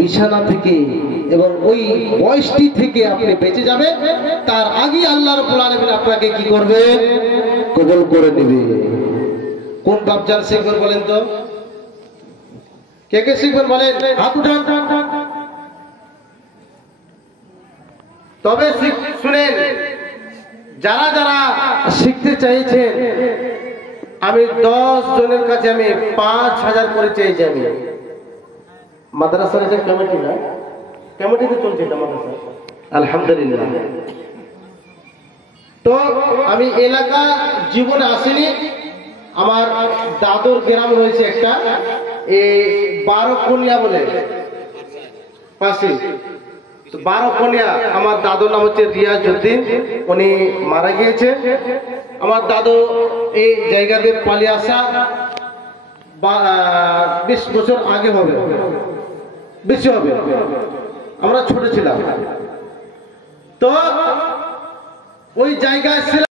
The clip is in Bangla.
বিছানা থেকে এবং ওই বয়সটি থেকে আপনি বেঁচে যাবেন, তার আগে আল্লাহ রাব্বুল আলামিন আপনাকে কি করবে? কবুল করে নেবে। কোন বাপজান শিখবেন বলেন তো? কে কে শিখবেন বলেন? হাত উঠান। তবে শুনেন, যারা যারা শিখতে চাইছেন, আমি 10 জনের কাছে আমি 5000 করে চেয়েছি। আমি মাদ্রাসার যে কমিটি না, কমিটিতে চলছে এটা মাদ্রাসা, আলহামদুলিল্লাহ। তো আমি এলাকা জীবনে আসিনি। আমার দাদুর গ্রাম রয়েছে একটা, এই 12 কোনিয়া বলে পাশে, 12 কোনিয়া। আমার দাদুর নাম হচ্ছে রিয়াজউদ্দিন, উনি মারা গিয়েছে। আমার দাদু এই জায়গাতে পালিয়ে আসা 20 বছর আগে হবে, বেশি হবে, আমরা ছোট ছিলাম। তো ওই জায়গায়